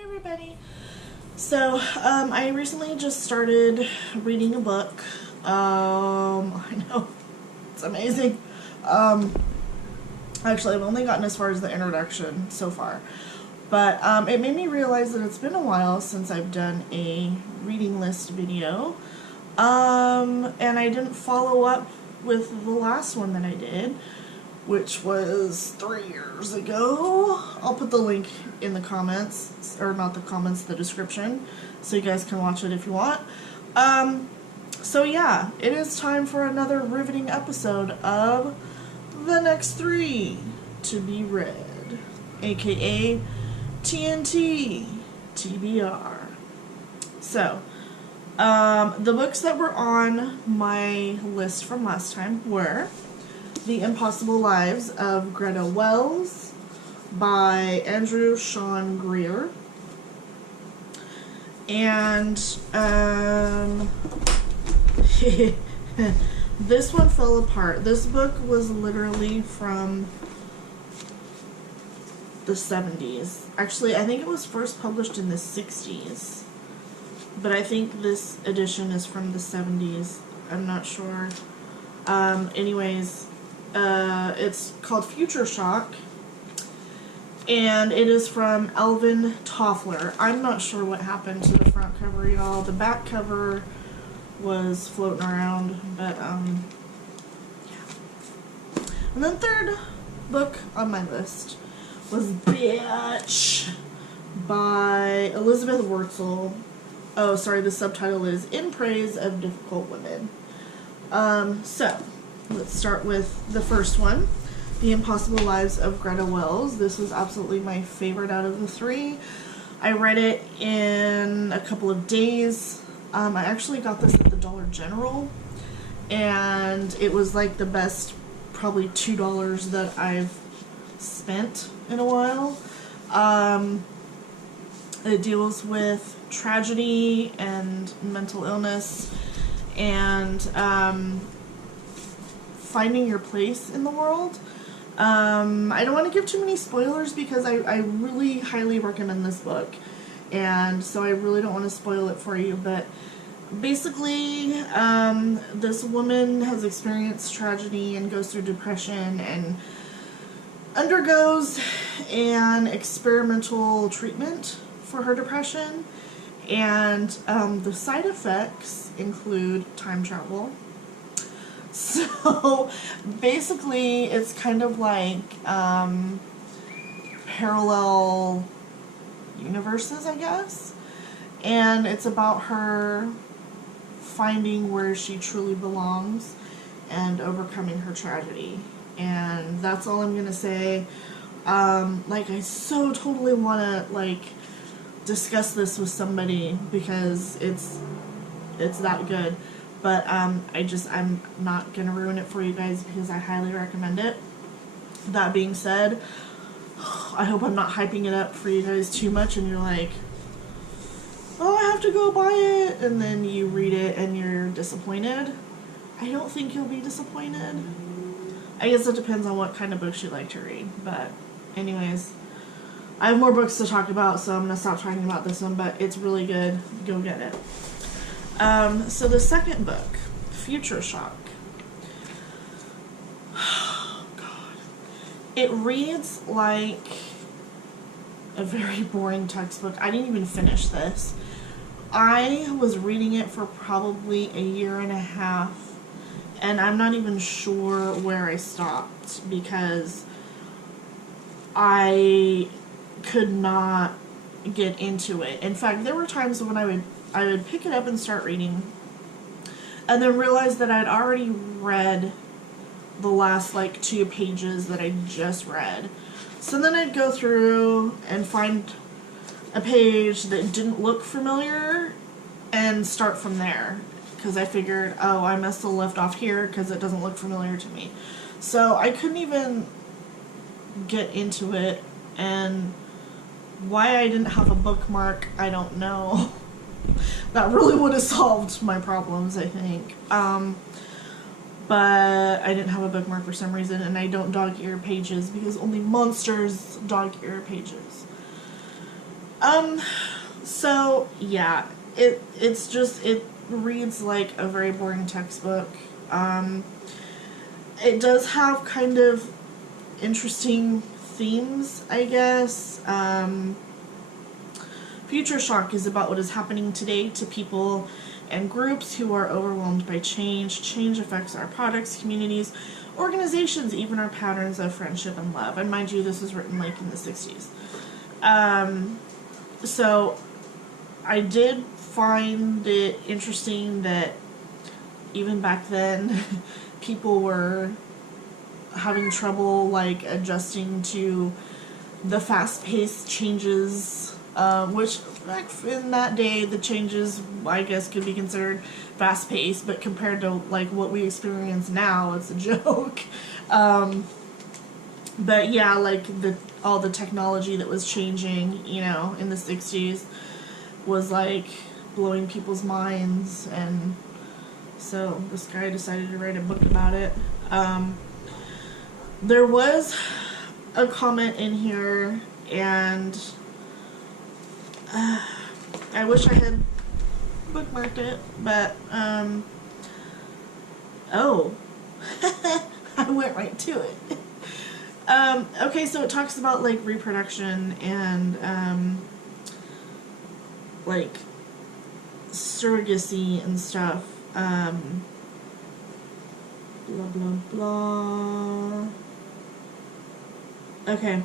Hey everybody. So, I recently just started reading a book. I know, it's amazing. Actually, I've only gotten as far as the introduction so far. But, it made me realize that it's been a while since I've done a reading list video. And I didn't follow up with the last one that I did, which was 3 years ago. I'll put the link in the comments, or not the comments, the description, so you guys can watch it if you want. So yeah, it is time for another riveting episode of The Next 3 to Be Read, aka TNT, TBR. So, the books that were on my list from last time were The Impossible Lives of Greta Wells by Andrew Sean Greer. And this one fell apart. This book was literally from the 70s. Actually, I think it was first published in the 60s. But I think this edition is from the 70s. I'm not sure. Anyways, it's called Future Shock, and it is from Elvin Toffler. I'm not sure what happened to the front cover, y'all. The back cover was floating around, but, yeah. And then third book on my list was Bitch by Elizabeth Wurtzel. Oh, sorry, the subtitle is In Praise of Difficult Women. So, let's start with the first one, The Impossible Lives of Greta Wells. This was absolutely my favorite out of the three. I read it in a couple of days. I actually got this at the Dollar General, and it was like the best, probably $2 that I've spent in a while. It deals with tragedy and mental illness and finding your place in the world. I don't want to give too many spoilers because I really highly recommend this book, and so I really don't want to spoil it for you, but basically this woman has experienced tragedy and goes through depression and undergoes an experimental treatment for her depression, and the side effects include time travel. So basically it's kind of like parallel universes, I guess, and it's about her finding where she truly belongs and overcoming her tragedy. And that's all I'm gonna say. Like, I so totally want to like discuss this with somebody because it's that good, but I'm not gonna ruin it for you guys because I highly recommend it. That being said, I hope I'm not hyping it up for you guys too much and you're like, oh, I have to go buy it, and then you read it and you're disappointed. I don't think you'll be disappointed. I guess it depends on what kind of books you like to read, but anyways, I have more books to talk about, so I'm going to stop talking about this one, but it's really good. Go get it. So the second book, Future Shock. Oh, God. It reads like a very boring textbook. I didn't even finish this. I was reading it for probably a year and a half, and I'm not even sure where I stopped because I could not get into it. In fact, there were times when I would pick it up and start reading and then realize that I'd already read the last like 2 pages that I just read. So then I'd go through and find a page that didn't look familiar and start from there because I figured, oh, I must have left off here because it doesn't look familiar to me. So I couldn't even get into it, and why I didn't have a bookmark, I don't know. That really would have solved my problems, I think. But I didn't have a bookmark for some reason, and I don't dog-ear pages because only monsters dog-ear pages. Um, so yeah, it reads like a very boring textbook. Um, it does have kind of interesting themes, I guess. Future shock is about what is happening today to people and groups who are overwhelmed by change. Change affects our products, communities, organizations, even our patterns of friendship and love. And mind you, this was written like in the 60s. So I did find it interesting that even back then, people were having trouble like adjusting to the fast-paced changes, which back in that day the changes I guess could be considered fast-paced, but compared to like what we experience now, it's a joke. But yeah, like all the technology that was changing, you know, in the 60s was like blowing people's minds, and so this guy decided to write a book about it. There was a comment in here, and I wish I had bookmarked it, but oh, I went right to it. Okay, so it talks about like reproduction and like surrogacy and stuff. Blah blah blah. Okay.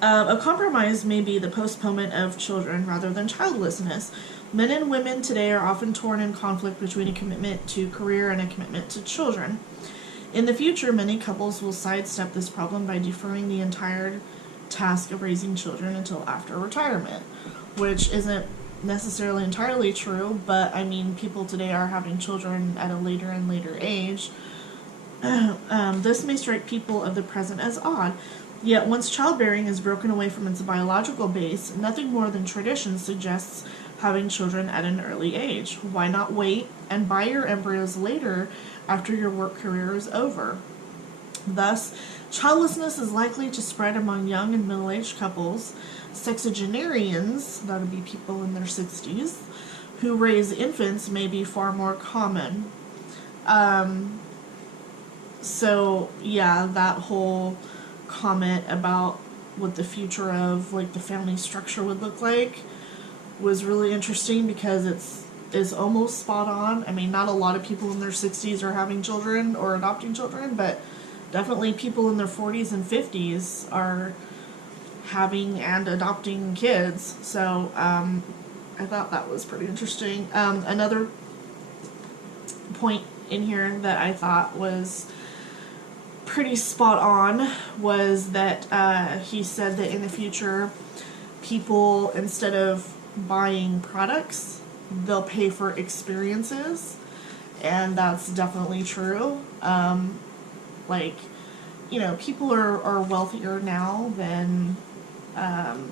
A compromise may be the postponement of children rather than childlessness. Men and women today are often torn in conflict between a commitment to career and a commitment to children. In the future, many couples will sidestep this problem by deferring the entire task of raising children until after retirement, which isn't necessarily entirely true, but I mean, people today are having children at a later and later age. This may strike people of the present as odd. Yet once childbearing is broken away from its biological base, nothing more than tradition suggests having children at an early age. Why not wait and buy your embryos later after your work career is over? Thus, childlessness is likely to spread among young and middle-aged couples. Sexagenarians, that would be people in their 60s, who raise infants may be far more common. So, yeah, that whole comment about what the future of like the family structure would look like was really interesting, because it's almost spot on. I mean, not a lot of people in their 60s are having children or adopting children, but definitely people in their 40s and 50s are having and adopting kids. So I thought that was pretty interesting. Another point in here that I thought was pretty spot on was that he said that in the future, people, instead of buying products, they'll pay for experiences, and that's definitely true. Like, you know, people are wealthier now than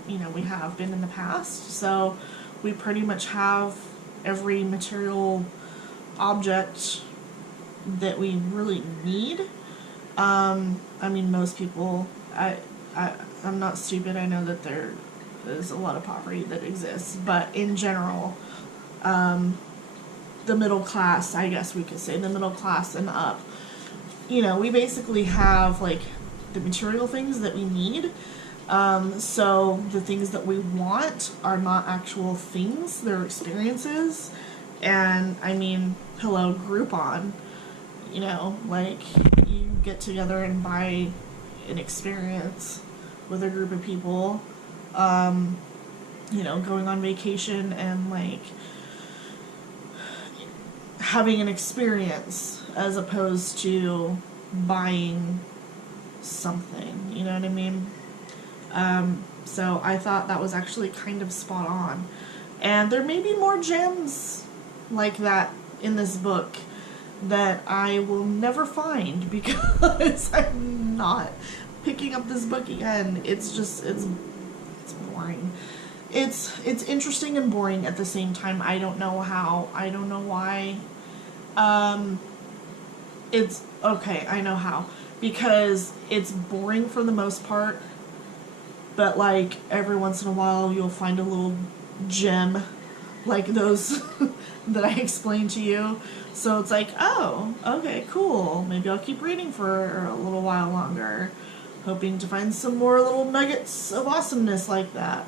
you know, we have been in the past, so we pretty much have every material object that we really need. I mean, most people, I'm not stupid. I know that there is a lot of poverty that exists, but in general, the middle class, I guess we could say, the middle class and up, you know, we basically have, like, the material things that we need. So the things that we want are not actual things, they're experiences. And, I mean, hello, Groupon. You know, like, you get together and buy an experience with a group of people, you know, going on vacation and, like, having an experience as opposed to buying something, you know what I mean? So I thought that was actually kind of spot on. And there may be more gems like that in this book that I will never find because I'm not picking up this book again. It's just, it's boring. It's interesting and boring at the same time. I don't know how. I don't know why. It's, okay, I know how. Because it's boring for the most part, but like every once in a while you'll find a little gem like those that I explained to you. So it's like, oh, okay, cool. Maybe I'll keep reading for a little while longer, hoping to find some more little nuggets of awesomeness like that.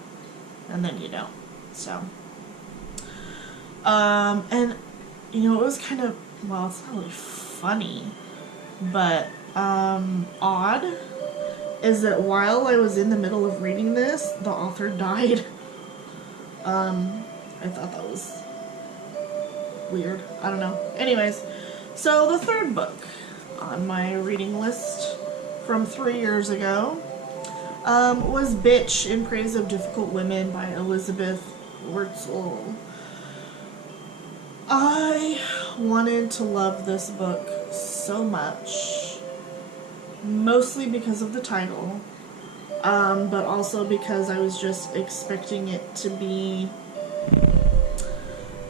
And then you don't. So, and you know, it was kind of, well, it's not really funny, but odd is that while I was in the middle of reading this, the author died. I thought that was weird. I don't know. Anyways, so the third book on my reading list from 3 years ago was Bitch in Praise of Difficult Women by Elizabeth Wurtzel. I wanted to love this book so much, mostly because of the title, but also because I was just expecting it to be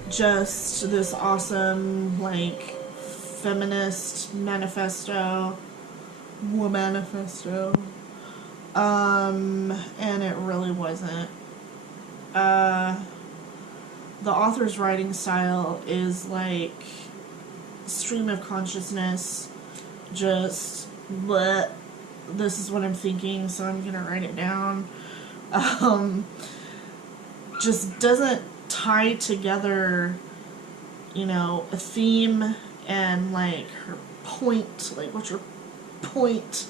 just this awesome, like, feminist manifesto, womanifesto, and it really wasn't. The author's writing style is like stream of consciousness, just bleh, this is what I'm thinking, so I'm gonna write it down. Just doesn't tie together, you know, a theme and like her point, like what's your point,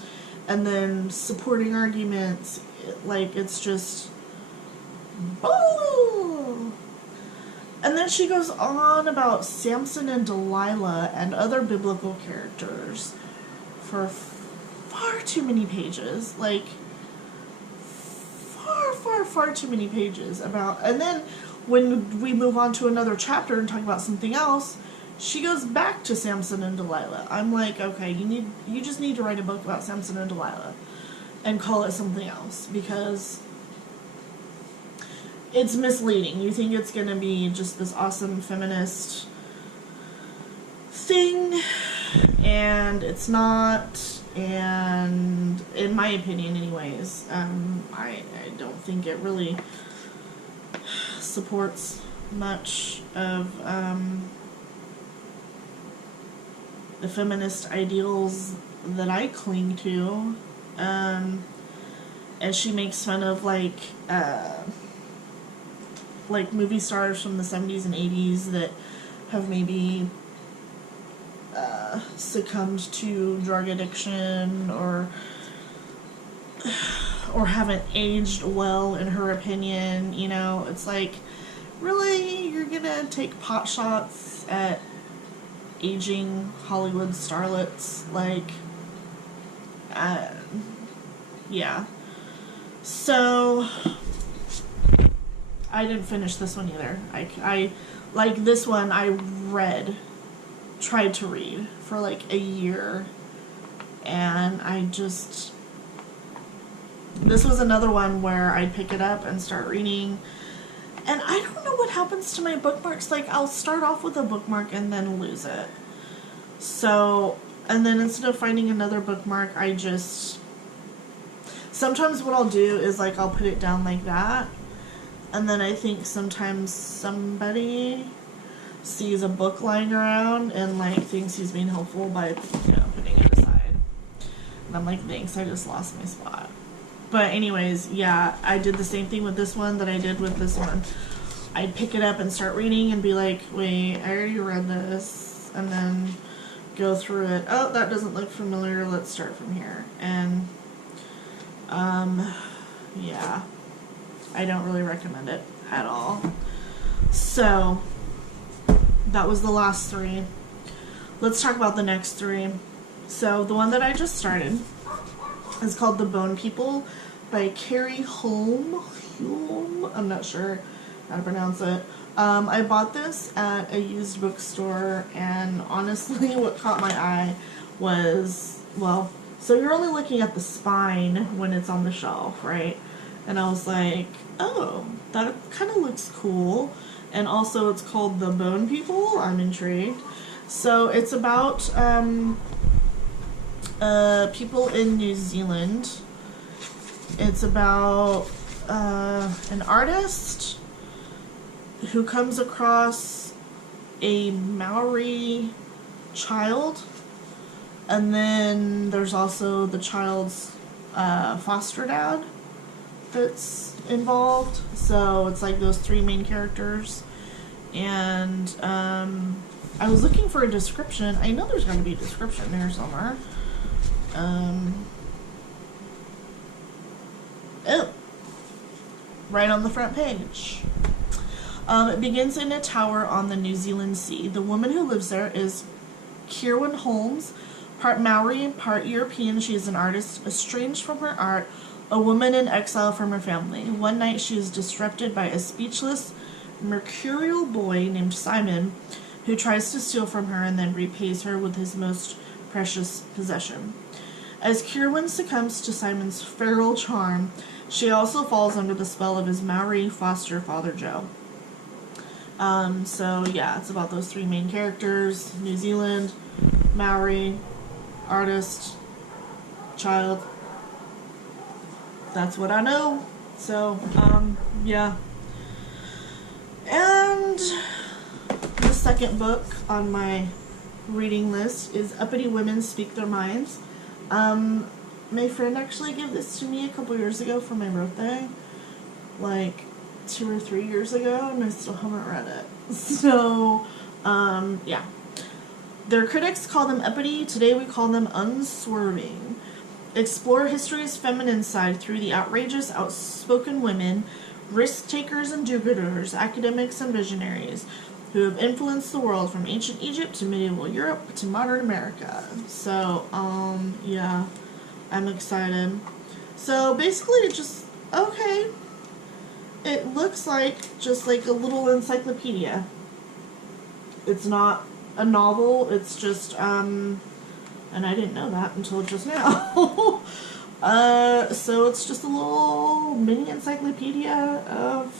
and then supporting arguments. Like, it's just oh. And then she goes on about Samson and Delilah and other biblical characters for far too many pages. Like, far too many pages about. And then when we move on to another chapter and talk about something else, she goes back to Samson and Delilah. I'm like, okay, you just need to write a book about Samson and Delilah and call it something else, because it's misleading. You think it's gonna be just this awesome feminist thing, and it's not. And in my opinion, anyways, I don't think it really supports much of the feminist ideals that I cling to. And she makes fun of like movie stars from the 70s and 80s that have maybe succumbed to drug addiction or haven't aged well, in her opinion. You know, it's like, really, you're gonna take pot shots at aging Hollywood starlets? Like, yeah. So I didn't finish this one either. I like this one, I tried to read for like a year, and this was another one where I'd pick it up and start reading, and I don't know what happens to my bookmarks. Like, I'll start off with a bookmark and then lose it. So, and then instead of finding another bookmark, sometimes what I'll do is, like, I'll put it down like that, and then I think sometimes somebody sees a book lying around and, like, thinks he's being helpful by, you know, putting it aside. And I'm like, thanks, I just lost my spot. But anyways, yeah, I did the same thing with this one that I did with this one. I'd pick it up and start reading and be like, wait, I already read this, and then go through it. Oh, that doesn't look familiar, let's start from here. And yeah, I don't really recommend it at all. So that was the last three. Let's talk about the next three. So the one that I just started is called The Bone People by Carrie Holm. I'm not sure how to pronounce it. I bought this at a used bookstore, and honestly what caught my eye was, well, so you're only looking at the spine when it's on the shelf, right? And I was like, oh, that kind of looks cool. And also it's called The Bone People. I'm intrigued. So it's about people in New Zealand, It's about an artist who comes across a Maori child, and then there's also the child's foster dad that's involved. So it's like those three main characters. And I was looking for a description. I know there's going to be a description there somewhere. Oh, right on the front page. It begins in a tower on the New Zealand Sea. The woman who lives there is Kierwin Holmes, part Maori and part European. She is an artist, estranged from her art, a woman in exile from her family. One night she is disrupted by a speechless, mercurial boy named Simon, who tries to steal from her and then repays her with his most precious possession. As Kierwin succumbs to Simon's feral charm, she also falls under the spell of his Maori foster father, Joe. So yeah, it's about those three main characters: New Zealand, Maori, artist, child. That's what I know. So, yeah. And the second book on my reading list is Uppity Women Speak Their Minds. My friend actually gave this to me a couple years ago for my birthday. Like 2 or 3 years ago, and I still haven't read it. So, yeah. Their critics call them uppity. Today we call them unswerving. Explore history's feminine side through the outrageous, outspoken women, risk-takers and do-gooders, academics and visionaries who have influenced the world from ancient Egypt to medieval Europe to modern America. So, yeah, I'm excited. So, basically, it just, okay, it looks like just like a little encyclopedia. It's not a novel, it's just, and I didn't know that until just now. So it's just a little mini encyclopedia of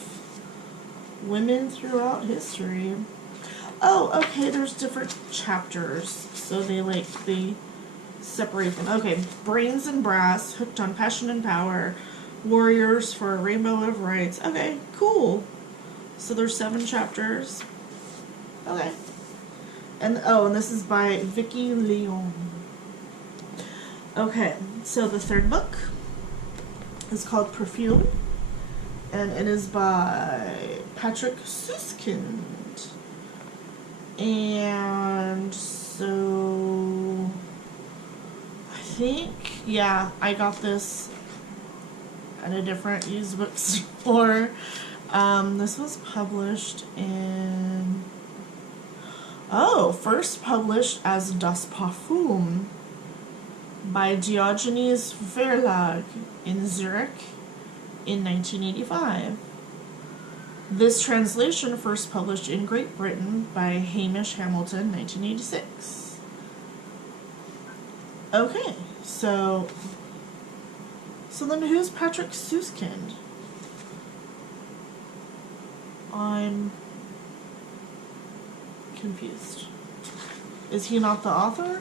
women throughout history. Oh, okay, there's different chapters. So they separate them. Okay, Brains and Brass, Hooked on Passion and Power, Warriors for a Rainbow of Rights. Okay, cool. So there's 7 chapters. Okay. And this is by Vicky Leon. Okay, so the third book is called Perfume, and it is by Patrick Suskind. And so I think, yeah, I got this at a different used bookstore. This was published in, first published as Das Parfum by Diogenes Verlag in Zurich in 1985. This translation first published in Great Britain by Hamish Hamilton, 1986. Okay, so then who's Patrick Suskind? I'm confused. Is he not the author?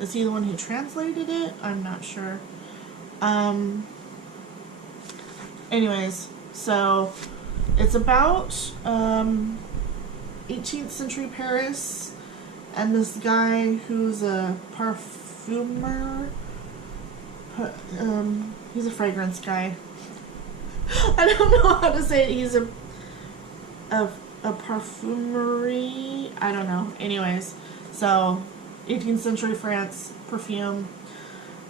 Is he the one who translated it? I'm not sure. Anyways, so it's about 18th century Paris, and this guy who's a parfumer. He's a fragrance guy. I don't know how to say it. He's a perfumery. I don't know. Anyways, so 18th century France, perfume,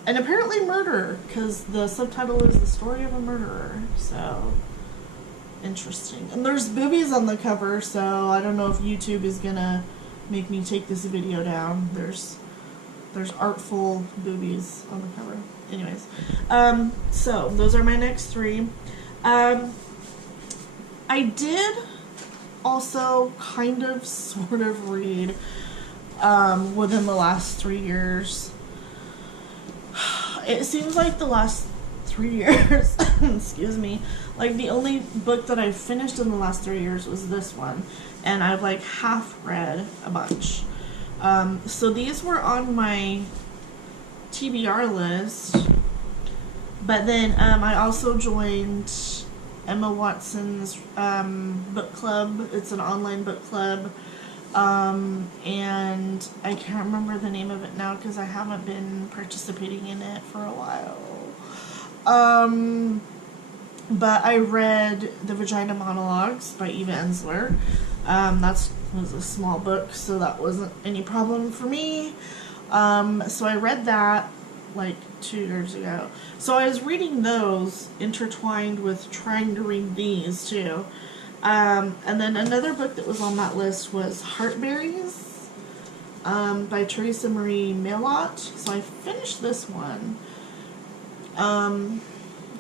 and apparently murder, because the subtitle is The Story of a Murderer. So interesting. And there's boobies on the cover, so I don't know if YouTube is gonna make me take this video down. There's artful boobies on the cover. Anyways, so those are my next 3. I did also kind of sort of read within the last 3 years. It seems like the last 3 years, excuse me, like the only book that I've finished in the last 3 years was this one, and I've like half read a bunch. So these were on my TBR list, But then I also joined Emma Watson's book club. It's an online book club. And I can't remember the name of it now because I haven't been participating in it for a while. But I read The Vagina Monologues by Eva Ensler. That was a small book, so that wasn't any problem for me. So I read that like 2 years ago. So I was reading those intertwined with trying to read these too. And then another book that was on that list was Heartberries by Teresa Marie Mailot. So I finished this one.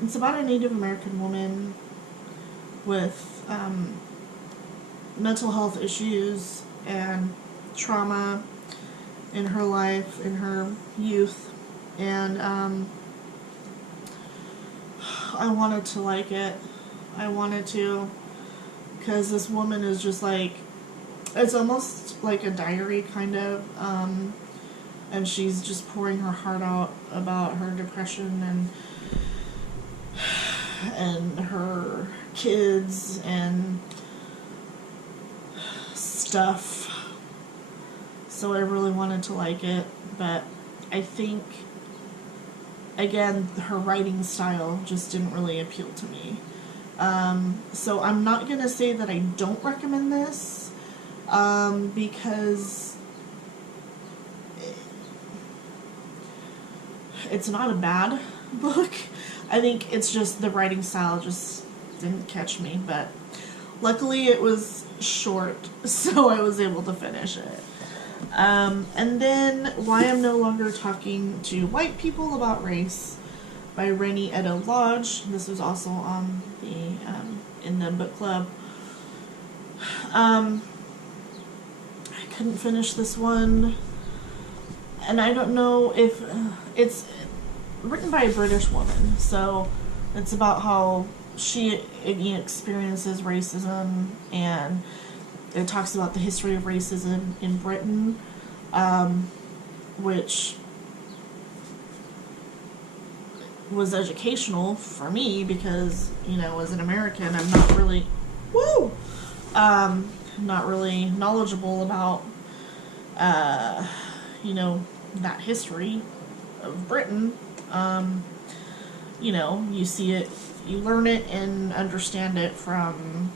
It's about a Native American woman with mental health issues and trauma in her life, in her youth. And I wanted to like it. I wanted to, because this woman is just like, it's almost like a diary kind of, and she's just pouring her heart out about her depression and her kids and stuff. So I really wanted to like it, but I think, again, her writing style just didn't really appeal to me. So I'm not going to say that I don't recommend this, because it's not a bad book. I think it's just the writing style just didn't catch me, but luckily it was short, so I was able to finish it. And then Why I'm No Longer Talking to White People About Race by Rennie Edo Lodge. This was also on the in the book club. I couldn't finish this one, and I don't know if it's written by a British woman, so it's about how she experiences racism, and it talks about the history of racism in Britain, which was educational for me because, you know, as an American, I'm not really, not really knowledgeable about, you know, that history of Britain. You know, you see it, you learn it and understand it from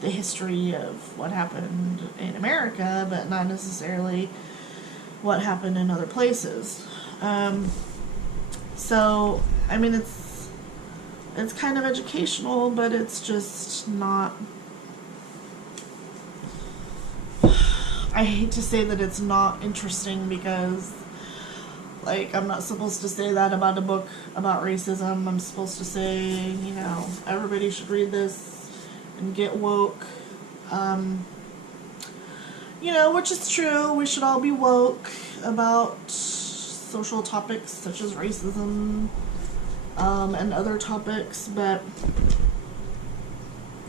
the history of what happened in America, but not necessarily what happened in other places. So, I mean, it's kind of educational, but it's just not, I hate to say that it's not interesting because, like, I'm not supposed to say that about a book about racism. I'm supposed to say, you know, everybody should read this and get woke. You know, which is true. We should all be woke about social topics such as racism, and other topics, but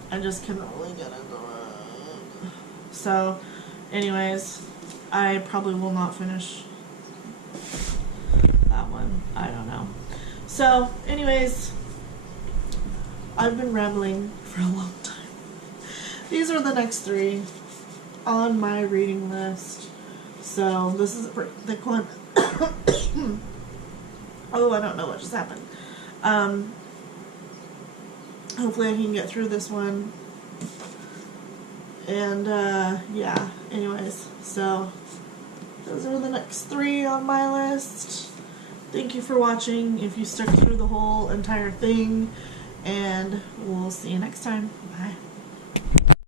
I just couldn't really get into it. So, anyways, I probably will not finish that one. I don't know. So, anyways, I've been rambling for a long time. These are the next 3 on my reading list. So, this is a pretty thick one. Oh, I don't know what just happened. Hopefully I can get through this one. And, yeah, anyways, so those are the next 3 on my list. Thank you for watching, if you stuck through the whole entire thing, and we'll see you next time. Bye.